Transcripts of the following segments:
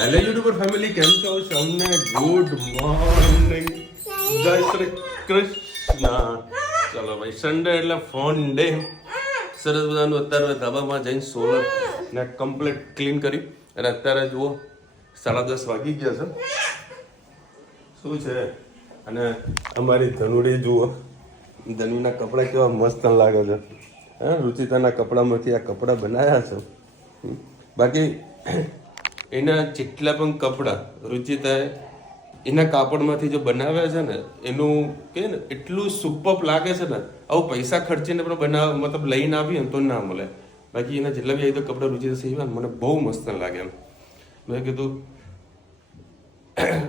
Hello YouTuber family, કેમ છો? સૌને ગુડ મોર્નિંગ, જય શ્રી કૃષ્ણ. ચલો ભાઈ, સન્ડે એટલે ફોન ડે. સરસ મજાનું અત્યારે ધાબામાં જઈને સોલર ને કમ્પ્લીટ ક્લીન કરી અને અત્યારે જુઓ 10:30 વાગી ગયા છે. શું છે? અને અમારી ધનુડી જુઓ, ધનુના કપડાં કેવા મસ્ત લાગે છે. હા, રુચિતાના કપડામાંથી આ કપડાં બનાવ્યા છે. બાકી એના જેટલા પણ કપડાં રુચિતાએ એના કાપડમાંથી જો બનાવ્યા છે ને, એનું કે ને એટલું સુપર લાગે છે ને. આવું પૈસા ખર્ચીને પણ મતલબ લઈને આવીએ ને તો ના મળે. બાકી એના જેટલા બી આવી તો કપડાં રુચિતા સીવ્યા મને બહુ મસ્ત લાગે એમ. મેં કીધું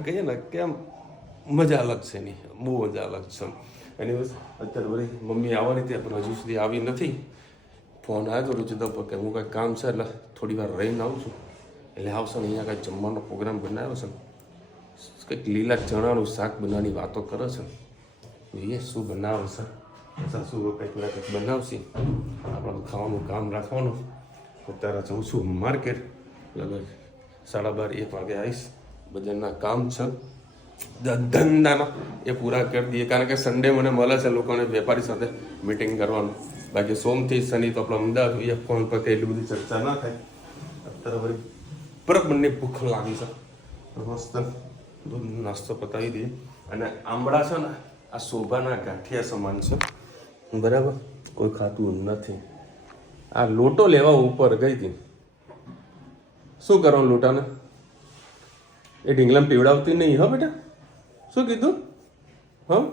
કહીએ ને કેમ મજા અલગ છે એની, બહુ મજા અલગ છે એની. બસ અત્યારે બધી મમ્મી આવવાની હતી પણ હજુ સુધી આવી નથી. ફોન આવ્યો તો રુચિતા પર કે હું કંઈક કામ છે એટલે થોડી વાર રહીને આવું છું. એટલે આવશે ને અહીંયા કાંઈ જમવાનો પ્રોગ્રામ બનાવ્યો છે. કંઈક લીલા ચણાનું શાક બનાવવાની વાતો કરે છે. એ શું બનાવે છે? સાસુ કંઈક ના કંઈક બનાવશે. આપણે ખાવાનું કામ રાખવાનું. અત્યારે જઉં છું માર્કેટ, લગભગ 12:30 1 વાગે આવીશ. બજારના કામ છે ધંધાના એ પૂરા કરી દઈએ, કારણ કે સન્ડે મને મળે છે લોકોને વેપારી સાથે મિટિંગ કરવાનું. બાકી સોમથી શનિ તો આપણે અમદાવાદ હોઈએ, ફોન પર એટલી બધી ચર્ચા ના થાય. અત્યારે વળી બરાબરની ભૂખ લાગી છે. મસ્ત નાસ્તો પતાવી દઈએ. અને આંબળા છે ને આ શોભાના ગાંઠિયા સમાન છે, બરાબર. કોઈ ખાતું નથી. આ લોટો લેવા ઉપર ગઈ હતી. શું કરવાનું લોટાને? એ ઢીંગલામાં પીવડાવતી નહીં. હા બેટા, શું કીધું? હા,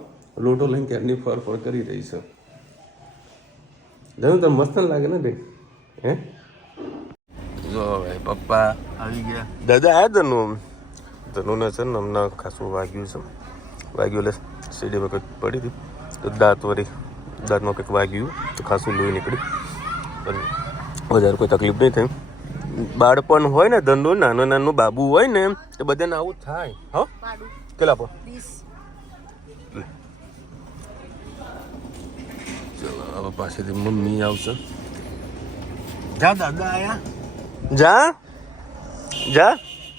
લોટો લઈને ક્યારની ફર કરી રહી છે. ધનુ તને મસ્ત લાગે ને ભાઈ? હે જો ભાઈ, પપ્પા આવી ગયા. દાદા આવ્યા. ધનુને છે ને હમણાં ખાસું વાગ્યું છે. વાગ્યું એટલે સીડીમાં કંઈક પડી હતી તો દાંતમાં કંઈક વાગ્યું તો ખાસું લોહી નીકળ્યું. પણ વધારે કોઈ તકલીફ નહીં થઈ. બાળપણ હોય ને, ધંધો નાનું બાબુ હોય ને તો બધાને આવું થાય. હા, કેટલા પર? ચલો હવે પાસેથી મમ્મી આવશે. જા દાદા આયા. જા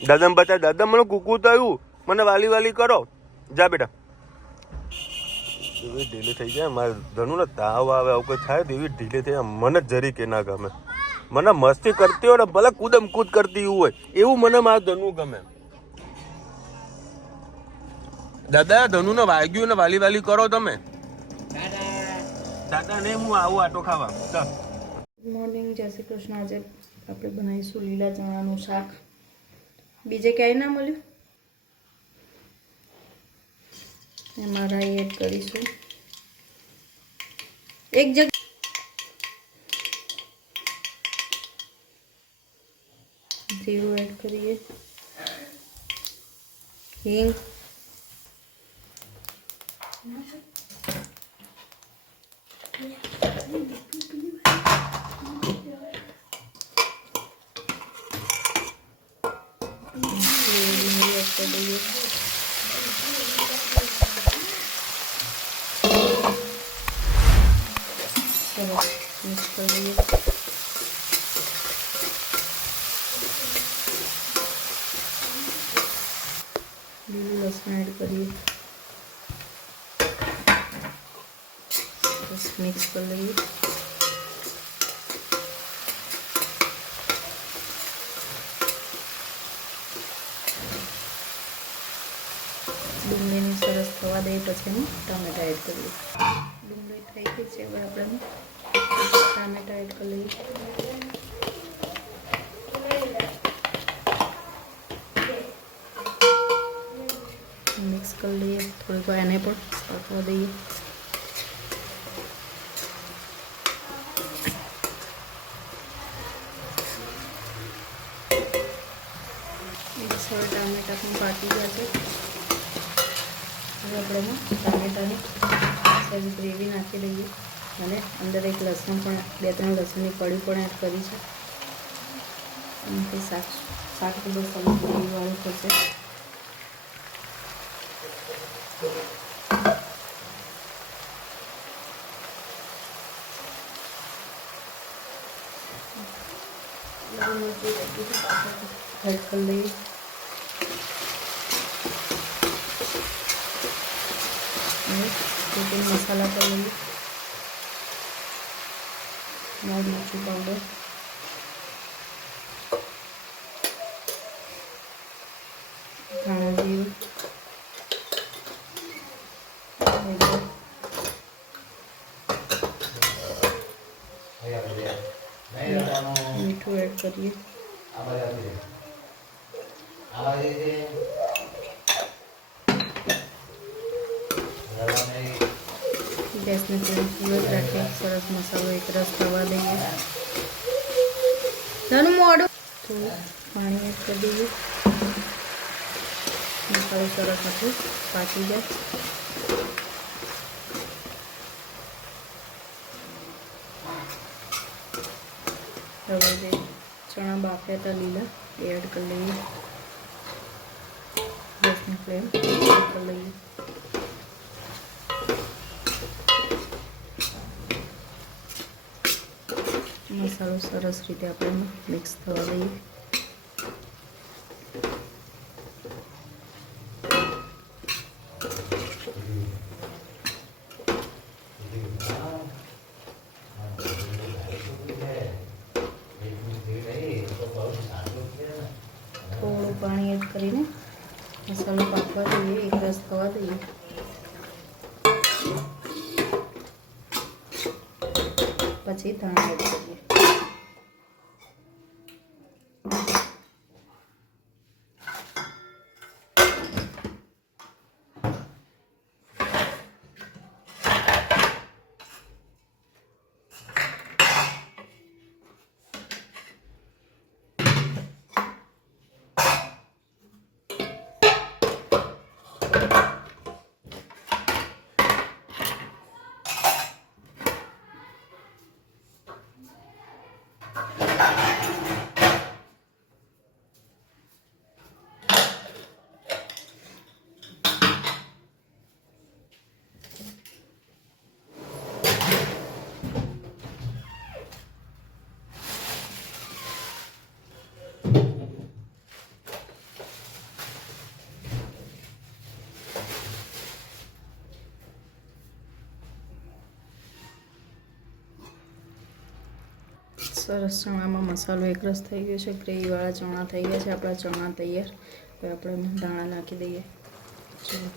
દાદા બતા. દાદા મને કુકુ થયું, મને વાલી કરો. જા બેટા. એવી ઢીલી થઈ જાય મારે ધનુ ને તાવ આવે, આવું કંઈ થાય તો એવી ઢીલી થઈ જાય. મને જરી કે ના ગમે. મને મસ્તી કરતી હોય ને, ભલે કૂદમ કૂદ કરતી હોય એવું મને મારે ધનુ ગમે. દાદા ધનુને વાગ્યું ને વાલી કરો તમે. દાદા ને હું આવું આટો ખાવા. ચાલ. ગુડ મોર્નિંગ, જય શ્રી કૃષ્ણ. આજે આપણે બનાવીશું લીલા ચણાનું શાક. બીજે ક્યાંય ના મળ્યું. એમાં રાઈ એડ કરીશું એક જગ. જીરું એડ કરીએ, હિંગ, મિક્સ કરીએ. લીલું લસણ એડ કરીએ. બસ મિક્સ કરી લઈએ. ડુંગળીને સરસ થવા દઈએ પછી એમાં ટામેટા એડ કરીએ. ડુંગળી થઈ ગઈ છે, હવે આપણે ટામેટા એડ કરી લઈએ. મિક્સ કરી લઈએ. થોડીક વાર એને પણ પાકવા દઈએ. હવે ટામેટા પણ પાકી ગયા છે. હવે આપણે ટામેટાની સારી ગ્રેવી નાખી દઈએ અને અંદર એક લસણ પણ 2-3 લસણની કળી પણ એડ કરી છે. એનાથી શાક તો બસ સરસ ગ્રેવીવાળું થશે. એડ કરી લઈએ. ચિકન મસાલા કરી લઈએ, લાલ મરચું પાવડર, ધાણા જીરું, મીઠું એડ કરીએ, ગેસની ફ્લેમ ફૂલ જ રાખીએ, સરસ મસાલો એકરસ થવા દઈએ, નાનું મોડું થોડું પાણી એડ કરી દઈએ, મસાલો સરસ હતું પાકી જાય, હવે જે ચણા બાફ્યા હતા લીલા એ એડ કરી લઈએ, ગેસની ફ્લેમ કરી લઈએ, મસાલો સરસ રીતે આપણે મિક્સ થવા દઈએ, થોડું પાણી એડ કરીને મસાલો પાકવા દઈએ, એકરસ થવા દઈએ, પછી ધાણા એડ કરીએ, સરસ ચણામાં મસાલો એકરસ થઈ ગયો છે, ગ્રેવીવાળા ચણા થઈ ગયા છે, આપણા ચણા તૈયાર. હવે આપણે દાણા નાખી દઈએ, ચલો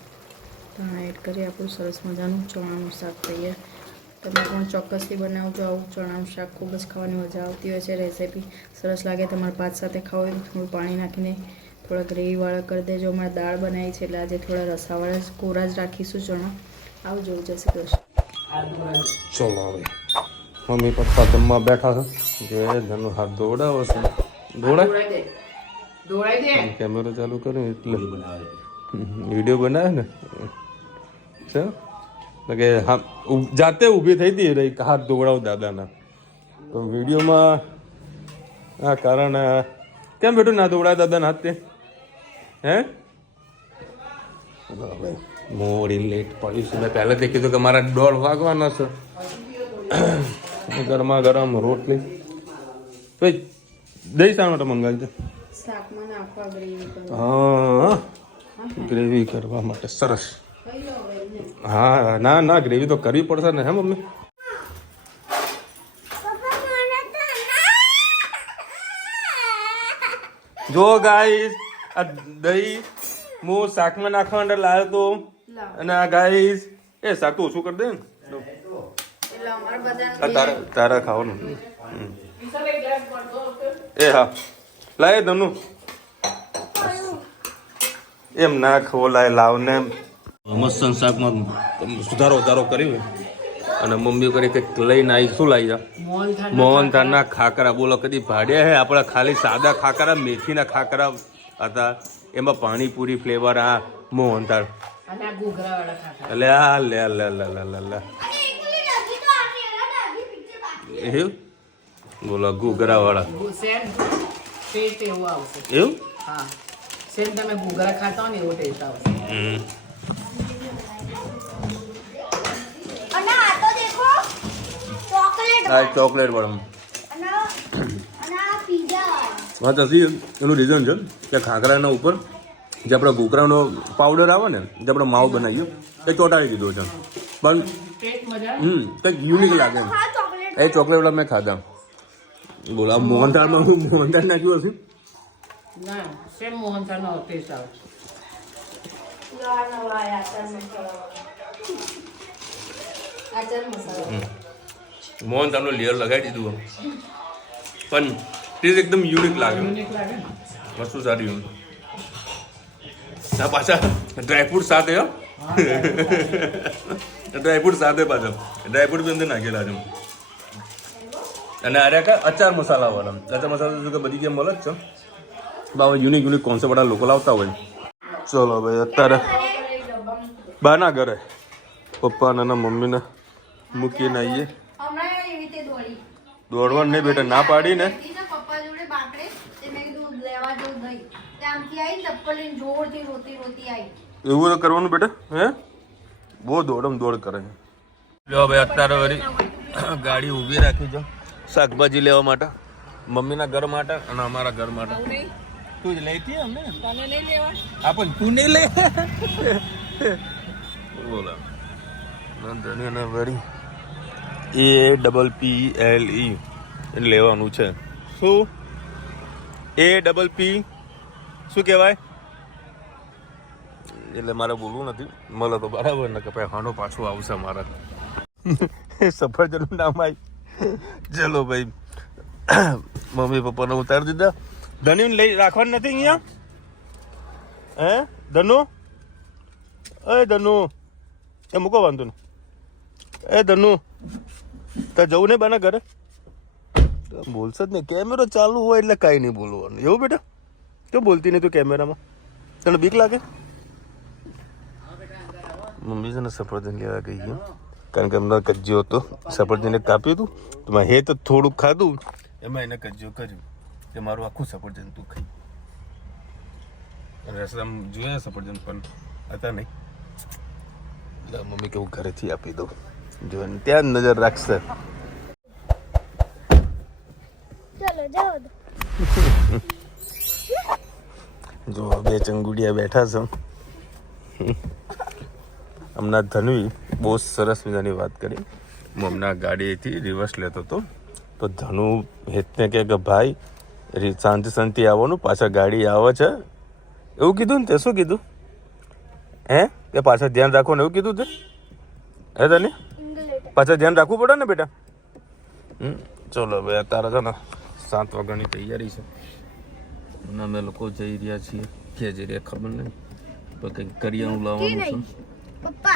દાણા એડ કરીએ, આપણું સરસ મજાનું ચણાનું શાક તૈયાર. તમે પણ ચોક્કસથી બનાવજો આવું ચણાનું શાક, ખૂબ જ ખાવાની મજા આવતી હોય છે. રેસીપી સરસ લાગે, તમારે ભાત સાથે ખાવ હોય થોડું પાણી નાખીને થોડા ગ્રેવીવાળા કરી દેજો. અમારે દાળ બનાવી છે એટલે આજે થોડા રસાવાળા કોરા જ રાખીશું ચણા. આવજો, જય શ્રી કૃષ્ણ. ચલો હવે મમ્મી પપ્પા જમવા બેઠા છે, જે ધનુ હાથ દોડાવો છે, દોડાય કેમેરો ચાલુ કર્યો એટલે વિડીયો બનાવે ને કે હા જાતે ઊભી થઈ હતી રહી હાથ દોડાવ દાદાના, તો વિડીયોમાં આ કારણ કેમ બેઠું ના દોડાય દાદાના હાથ તે હે મોડી લેટ પડી છે. મેં પહેલાંથી કીધું કે મારા 1:30 વાગવાના છે. ગરમા ગરમ રોટલી ભાઈ દહીં શા માટે મંગાવી છે? હા ગ્રેવી કરવા માટે સરસ. હા ના ના ગ્રેવી તો કરવી પડશે ને હે મમ્મી? જો ગાઈસ આ દહીં હું શાકમાં નાખવા માટે લાવ્યો તો, અને આ ગાઈસ એ શાક તો ઓછું કરી દે ને તારા ખાવાનું. એ હા લાય ધનુ એમ ના ખવો લાય લાવ ને મસ્ત શાકમાં સુધારો વધારો કર્યો. અને મમ્મી કરી કંઈક લઈને આવી, શું લાવી જા? મોહનથાળના ખાખરા. બોલો કદી ભાડ્યા હે? આપણા ખાલી સાદા ખાખરા, મેથીના ખાખરા હતા, એમાં પાણીપુરી ફ્લેવર. આ મોહનથાળ લે લે લે લે લે લે એવું બોલો ઘૂઘરા વાળા એવું તમે ઘૂઘરા ખાતા હો ને એવો ટેસ્ટ આવશે. ચોકલેટ વાળા વાત હજી એનું રીઝન છે કે ખાખરાના ઉપર જે આપણા ઘૂઘરાનો પાવડર આવે ને, જે આપણે માવો બનાવીએ એ ચોંટાડી દીધો છે. પણ ટેસ્ટ મજા કંઈક યુનિક લાગે એ ચોકલેટ મેં ખાધા બોલા મોહનથાળમાં હું મોહનથાળ નાખ્યું હશે ના સેમ મોહનથાળનો ટેસ્ટ આવે આચાર મસાલા મોહનથાળનો લેયર લગાવી દીધું પણ ટેસ્ટ એકદમ યુનિક લાગે યુનિક લાગે ને વસ્તુ સારી હોય આ પાછા ડ્રાયફ્રૂટ સાથે હો ડ્રાયફ્રૂટ સાથે પાછા ડ્રાયફ્રૂટ બી અંદર નાખેલા છે અને આર્યા કા અચાર મસાલા વાળા અચાર મસાલા તો બધી જેમ મળે જ છે બાબા યુનિક યુનિક કોન્સેપ્ટ વાળા લોકો લાવતા હોય ચલો ભાઈ અત્યારે બાના ઘરે પપ્પા અને મમ્મીને મૂકીને આવીએ હમણાં એવી રીતે દોડી દોડવાનું નહીં બેટા ના પાડીને પપ્પા જોડે બાકડે તે મેં કીધું લેવા જવું નહીં ત્યાંથી આવી ચપ્પલ લઈને જોરથી રોતી રોતી આવી એવું તો કરવાનું બેટા હે બહુ દોડમ દોડ કરે લ્યો ભાઈ અત્યારે વળી ગાડી ઊભી રાખી છે શાકભાજી લેવા માટે મમ્મીના ઘર માટે અને અમારા ઘર માટે તું જ લેતી અમને તને લઈ લેવા હા પણ તું નહીં લે બોલા નંદની અને વળી APPLE એને લેવાનું છે શું APP શું કહેવાય એટલે મારે બોલવું નથી મળે તો બરાબર ને કે ભાઈ હાનો પાછું આવશે મારા સફરજનનું નામ આવી ચલો ભાઈ મમ્મી પપ્પાને ઉતારી દીધા ધનુ લઈ રાખવાનું નથી અહીંયા હે ધનુ એ ધનુ એ મૂકો વાંધો ને એ ધનુ તાર જવું નહીં બના ઘરે બોલશે જ ને કેમેરો ચાલુ હોય એટલે કાંઈ નહીં બોલવાનું એવું બેટા કેમ બોલતી નહીં તું કેમેરામાં તને બીક લાગે મમ્મી છે ને સફરજન લેવા ગઈ ગયો કારણ કે એમનો કજ્જો હતો સફરજન કાપ્યું હતું તો મેં હે તો થોડુંક ખાધું એમાં એને કજ્જો કર્યું કે મારું આખું સફરજન તું ખાઈ રસ્તામાં જોયા સફરજન પણ હતા નહીં એટલે મમ્મી કેવું ઘરેથી આપી દઉં જો ત્યાં નજર રાખશે જો બે ચંગુડિયા બેઠા છે હમણાં ધનવી બહુ સરસ મજાની વાત કરી હું હમણાં ગાડીથી રિવર્સ લેતો હતો તો ધનુ હેતને કહે કે ભાઈ શાંતિ આવવાનું પાછા ગાડી આવે છે એવું કીધું ને તે શું કીધું હે કે પાછા ધ્યાન રાખો ને એવું કીધું તે હે તને પાછા ધ્યાન રાખવું પડે ને બેટા ચલો ભાઈ અત્યારે છે ને 7 વાગ્યાની તૈયારી છે અને અમે લોકો જઈ રહ્યા છીએ ક્યાં જઈ રહ્યા ખબર નહીં પણ કંઈક કરિયાણું લાવવાનું છે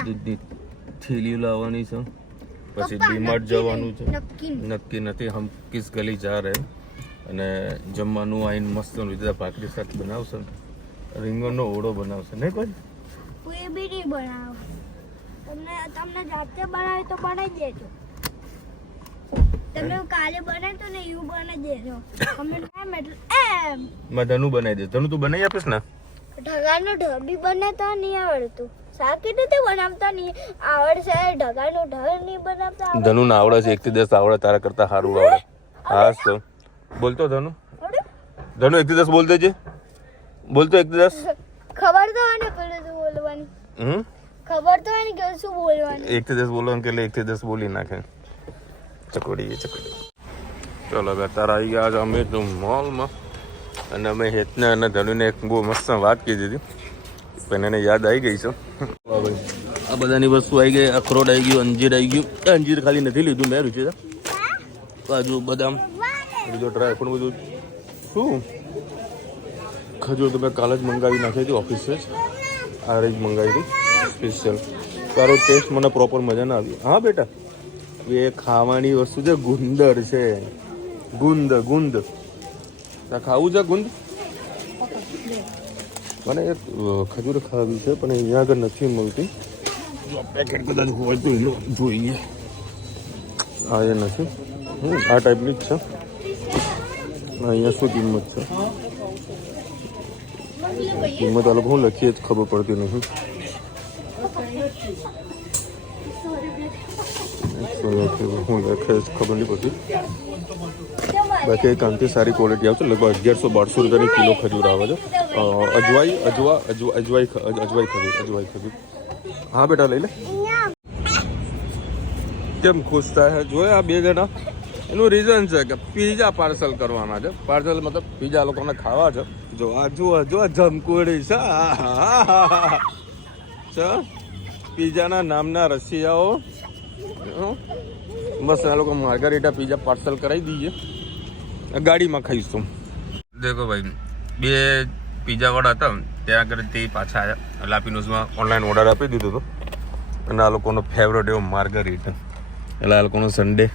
દૂધની થેલીઓ લાવવાની છે પછી ડીમાર્ટ જવાનું છે નક્કી નથી હમ કિસ ગલી જા રહે અને જમવાનું આવીને મસ્ત રીતે ભાખરી શાક બનાવશે રીંગણનો ઓળો બનાવશે નહીં કોઈ કોઈ બી નહીં બનાવો તમને જાતે બનાવે તો બનાવી દેજો તમે કાલે બનાવ્યું તો ને એવું બનાવી દેજો અમે એમ એટલે એમ મેં ધનુ બનાવી દે ધનુ તું બનાવી આપીશ ને ઢગાનું ઢબી બનાવતા નહીં આવડતું શાક રીતે બનાવતા નહીં આવડશે ઢગાનું ઢગ નહીં બનાવતા ધનુ ને આવડે છે 1 થી 10 આવડે તારા કરતા સારું આવડે હા તો બોલતો ધનુ ધનુ 1 થી 10 બોલ દેજે બોલતો 1 થી 10 ખબર તો હોય ને પેલું શું બોલવાની ખબર તો હોય ને કે શું બોલવાનું 1 થી 10 બોલવાનું કે 1 થી 10 બોલી નાખે ચકોડી ચલો હવે અત્યારે આવી ગયા છે અમે તો મોલમાં અને અમે હેતને અને ધનુને એક બહુ મસ્ત વાત કીધી હતી પણ એને યાદ આવી ગઈ છે આ બધાની વસ્તુ આવી ગઈ અખરોટ આવી ગયું અંજીર આવી ગયું અંજીર ખાલી નથી લીધું મેં રૂચિ કાજુ બદામ બીજો ડ્રાયફ્રૂટ બધું શું ખજૂર તો મેં કાલે જ મંગાવી નાખી હતી ઓફિસે જ આ જ મંગાવી હતી સ્પેશિયલ તારો ટેસ્ટ મને પ્રોપર મજા ના આવી હા બેટા એ ખાવાની વસ્તુ છે ગુંદર છે ગુંદ ખાવું છે ગુંદ મને એક ખજૂર ખાવી છે પણ અહીંયા આગળ નથી મળતી પેકેટ કદાચ હોય તો એનો જોઈએ આ એ નથી આ ટાઈપની જ છે અહીંયા શું કિંમત છે કિંમત આ લોકો હું લખીએ જ ખબર પડતી નથી હું લખે ખબર નહીં પડતી બાકી એક આમથી સારી ક્વોલિટી આવશે લગભગ 1100-1200 રૂપિયાની કિલો ખજૂર આવે છે અજવાઈ ખજૂર હા બેટા લઈ લે કેમ ખુશ થાય છે જોયા આ બે જણા? એનું રીઝન છે કે પીઝા પાર્સલ કરવાના છે. પાર્સલ મતલબ પીઝા લોકોને ખાવા છે. જો આ જમકુડી છે પીઝાના નામના રશિયાઓ. બસ આ લોકો માર્ગારીટા પીઝા પાર્સલ કરાવી દઈએ, ગાડીમાં ખાઈશું. દેખો ભાઈ, બે પીઝા વાળા હતા ત્યાં આગળ તે પાછા આવ્યા. લાપીનોઝમાં ઓનલાઈન ઓર્ડર આપી દીધો હતો અને આ લોકોનો ફેવરેટ એવો માર્ગારીટા. એટલે આ લોકોનો સન્ડે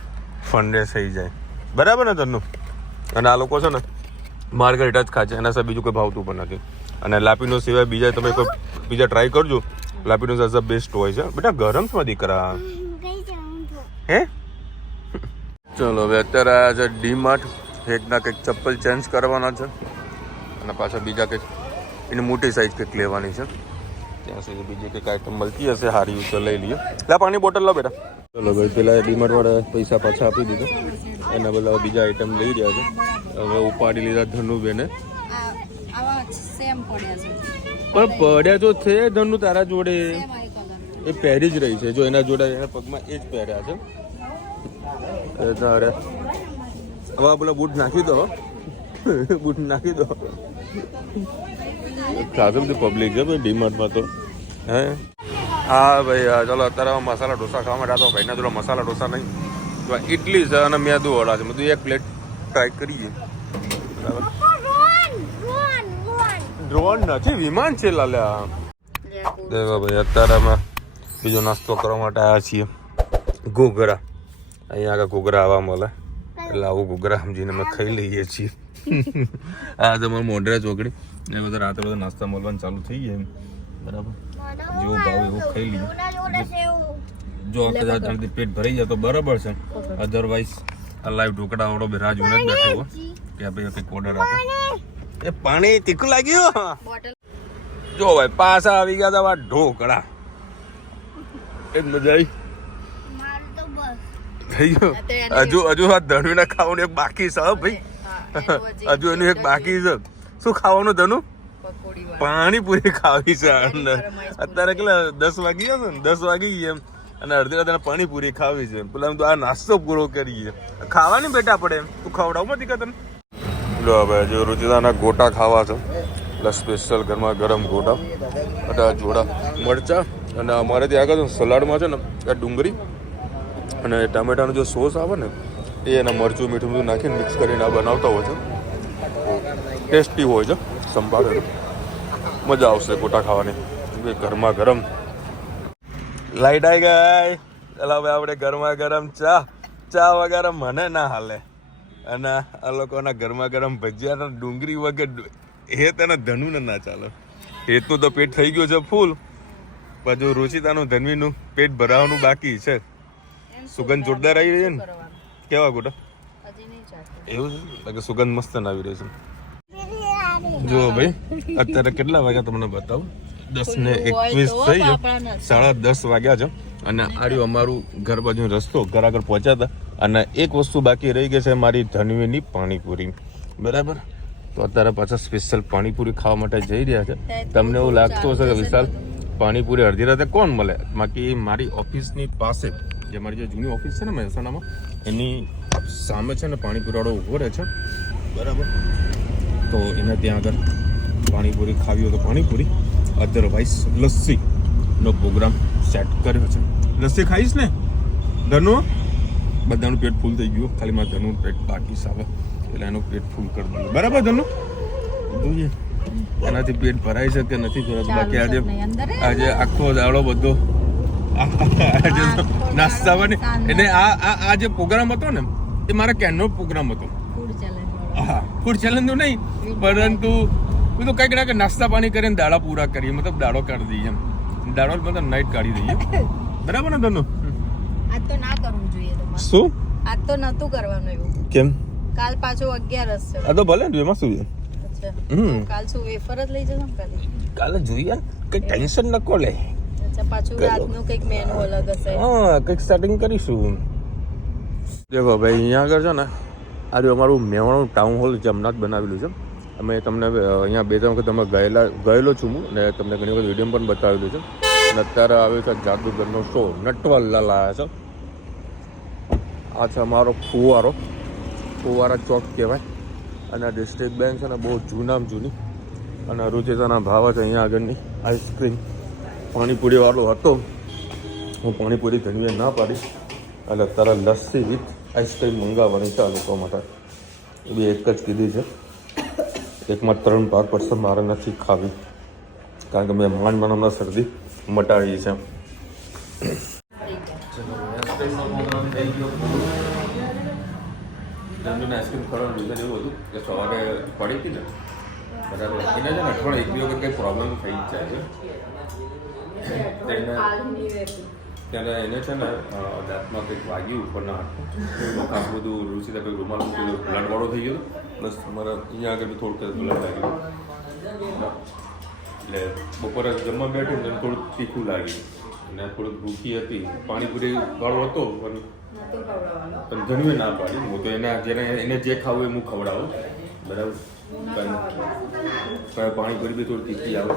ફંડે થઈ જાય. બરાબર ને તનું? અને આ લોકો છે ને માર્ગારીટા જ ખાય છે, એના સિવાય બીજું કોઈ ભાવતું પણ નથી. અને લાપીનોઝ સિવાય બીજા તમે કોઈ પીઝા ટ્રાય કરજો. લાપીનોઝ એઝ અ બેસ્ટ હોય છે. બેટા ગરમ છે દીકરા. હે ચલો હવે અત્યારે આ છે ડીમાર્ટ. એકના કંઈક ચપ્પલ ચેન્જ કરવાના છે અને પાછા બીજા કંઈક એની મોટી સાઈઝ કંઈક લેવાની છે. ત્યાં સુધી બીજી કંઈક આઈટમ મળતી હશે સારી તો લઈ લઈએ. લા પાણી બોટલ લો બેટા. ચલો ભાઈ, પેલા ડીમાર્ટ વાળા પૈસા પાછા આપી દીધા. એના બદલે બીજા આઈટમ લઈ રહ્યા છે. હવે ઉપાડી લીધા ધનુબેને. પણ પડ્યા તો છે ધનુ તારા જોડે, એ પહેરી જ રહી છે. જો એના જોડે એના પગમાં એ જ પહેર્યા છે. હવે પેલા બૂટ નાખી દો, બૂટ નાખી દો. ખાસું બધું પબ્લિક છે ભાઈ ડીમાર્ટમાં તો. હે હા ભાઈ, ચાલો અત્યારે મસાલા ઢોસા ખાવા માટે. આ તો ભાઈના જોડે મસાલા ઢોસા નહીં, ઇડલી છે અને મેદુ વડા છે. બધું એક પ્લેટ ટ્રાય કરીએ. બરાબર, ડ્રોન નથી, વિમાન છે લાલ્યા. દેખો ભાઈ, અત્યારે અમે બીજો નાસ્તો કરવા માટે આવ્યા છીએ. ઘૂઘરા. અહીંયા આગળ ઘૂઘરા આવવા મળે એટલે આવું ઘૂઘરા સમજીને અમે ખાઈ લઈએ છીએ. આ તમારું મોઢેરા ચોકડી એ બધા રાતે બધા નાસ્તા મળવાનું ચાલુ થઈ જાય. બરાબર, જેવો ભાવ એવું ખાઈ લઈએ. જો કદાચ પેટ ભરાઈ જાય તો બરાબર છે, અધરવાઇઝ આ લાઈવ ઢોકળા વાળો બે રાહ જોઈને જ બેઠો હો કે ભાઈ કંઈક ઓર્ડર આપે. એ પાણી તીખું લાગ્યું. જો ભાઈ પાછા આવી ગયા હતા ઢોકળા. એ મજા આવી થઈ ગયો. હજુ આ ધનુને ખાવાનું એક બાકી છે ભાઈ. હજુ એનું એક બાકી છે. શું ખાવાનું ધનુ? પાણીપુરી ખાવી છે. અત્યારે કેટલા 10 વાગી ગયા છે ને? 10 વાગી ગયા એમ. અને અડધી રાતે પાણીપુરી ખાવી છે. પેલા તો આ નાસ્તો પૂરો કરીએ. ખાવાની બેટા પડે તું ખવડાવું નથી તને. લો ભાઈ, જો રુચિતાના ગોટા ખાવા છે. પ્લસ સ્પેશિયલ ઘરમાં ગરમ ગોટા, બધા જોડા મરચા. અને અમારે ત્યાં આગળ સલાડમાં છે ને આ ડુંગળી અને ટામેટાનો જો સોસ આવે ને એ એના મરચું મીઠું બધું નાખીને મિક્સ કરીને આ બનાવતા હોય છે. ટેસ્ટી હોય છે. સંભાળે મજા આવશે ગોટા ખાવાની. ગરમા ગરમ લાઈટ આવી ગઈ. ચાલો હવે આપણે ગરમા ગરમ ચા વગેરે મને ના હાલે. અને આ લોકોના ગરમા ગરમ ભજીયા ડુંગળી વગર એ તને ધનુને ના ચાલે. હેતનું તો પેટ થઈ ગયું છે ફૂલ, પછી રુચિતાનું ધનવીનું પેટ ભરાવાનું બાકી છે. સુગંધ જોરદાર આવી રહી છે ને? કેવા ગોટા એવું છે કે સુગંધ મસ્ત આવી રહી છે. જુઓ ભાઈ, અત્યારે કેટલા વાગ્યા તમને બતાવું? 10:21 થઈ છે. 10:30 વાગ્યા છે. અને આર્યું અમારું ઘર બાજુનો રસ્તો ઘર આગળ પહોંચ્યા હતા. અને એક વસ્તુ બાકી રહી ગઈ છે, મારી ધનવીની પાણીપુરી. બરાબર, તો અત્યારે પાછા સ્પેશિયલ પાણીપુરી ખાવા માટે જઈ રહ્યા છે. તમને એવું લાગતું હશે કે વિશાલ પાણીપુરી અડધી રાતે કોણ મળે? બાકી મારી ઓફિસની પાસે, જે મારી જે જૂની ઓફિસ છે ને મહેસાણામાં, એની સામે છે ને પાણીપુરીવાળો ઊભો રહે છે. બરાબર, તો એને ત્યાં આગળ પાણીપુરી ખાવી હોય તો પાણીપુરી, અધરવાઇઝ લસ્સીનો પ્રોગ્રામ સેટ કર્યો છે. લસ્સી ખાઈશ ને ધનુ? બધાનું પેટ ફૂલ થઈ ગયું, ખાલી મારા ધનુનું પેટ બાકી આવે એટલે એનું પેટ ફૂલ કરી દઈએ. બરાબર ધનુ? જોઈએ એનાથી પેટ ભરાય છે કે નથી ભરાતું. બાકી આજે આખો દાડો બધો નાસ્તા એટલે આ જે પ્રોગ્રામ હતો ને એ મારા કેનનો પ્રોગ્રામ હતો. હા, ફૂડ ચેલેન્જ નહીં, પરંતુ બધું કંઈક ના કંઈક નાસ્તા પાણી કરીને દાડા પૂરા કરીએ. મતલબ દાડો કાઢી દઈએ એમ. દાડો મતલબ નાઈટ કાઢી દઈએ. બરાબર ને ધનુ? આજ તો ના કરવું જોઈએ. શું? આજ તો નતું કરવાનું એવું. કેમ? કાલ પાછો 11 છે. આ તો ભલે ને એમાં શું છે? કાલ શું વેફર જ લઈ જજો કાલે જોઈએ, કઈ ટેન્શન નકો લે. પાછું રાતનું કંઈક મેનુ અલગ હશે. હા, કંઈક સેટિંગ કરીશું. દેખો ભાઈ, અહીંયા આગળ છે ને આ જો અમારું મેવાણું ટાઉન હોલ જે હમણાં જ બનાવેલું છે. અમે તમને અહીંયા 2-3 વખત અમે ગયેલો છું હું, ને તમને ઘણી વખત વિડીયો પણ બતાવેલું છે. અને અત્યારે આવ્યો છે જાદુગરનો શો. નટવરલાલ આવ્યા છે. આ છે અમારો ફુવારા ચોક કહેવાય. અને આ ડિસ્ટ્રિક્ટ બેંક છે ને બહુ જૂની અને રુચિતાના ભાવ છે અહીંયા આગળની આઈસ્ક્રીમ પાણીપુરીવાળો હતો. હું પાણીપુરી ઘણી ના પાડી એટલે તારા લસ્સી વિથ આઈસ્ક્રીમ મંગાવવાની છે આ લોકો માટે. એ બી એક જ કીધી છે. એકમાં 3-4% મારે નથી ખાવી કારણ કે મેં માંડ હમણાં શરદી મટાડી છે. જમીન આઈસ્ક્રીમ ખાવાનું રીઝન એવું હતું કે સવારે પડી હતી ને બરાબર એને છે ને અઠવાડિયે એક બે વખત કંઈ પ્રોબ્લેમ થઈ જ જાય છે. ત્યારે એને છે ને દાંતમાં કંઈક વાગ્યું ઉપરના હાથમાં આખું બધું રુચિતા કંઈક રૂમાલ બ્લડવાળો થઈ ગયો પ્લસ તમારા અહીંયા આગળ બી થોડુંક બ્લડ લાગ્યું. એટલે બપોરે જમવા બેઠું ને થોડુંક તીખું લાગ્યું અને થોડુંક ભૂખી હતી. પાણીપુરી વાળો હતો પણ ધનવે ના પાડી. હું તો એને જે ખાવું એ હું ખવડાવું બરાબર. પણ પાણીપુરી બી થોડી તીખી આવે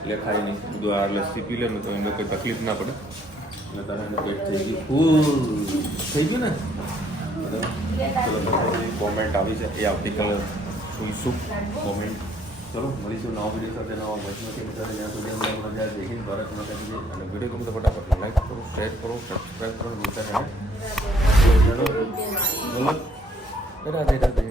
એટલે ખાઈ નહીં. બધું આ લસ્સી પી લે ને તો એમને કંઈ તકલીફ ના પડે. એટલે તારે એને પેટ થઈ ગયું ફૂલ થઈ ગયું ને બરાબર. ચલો કોમેન્ટ આવી છે એ આવતીકાલે જોઈશું કોમેન્ટ. ચલો મળીશું નવા વિડીયો સાથે નવા મજબૂતી સાથે. ત્યાં સુધી અમને મજા દેખીને ભારત માતા કી જય. અને વિડીયો ગમે તો ફટાફટ લાઈક કરો, શેર કરો, સબસ્ક્રાઈબ કરો, બોલતા રહે. બોલો રાધે રાધે.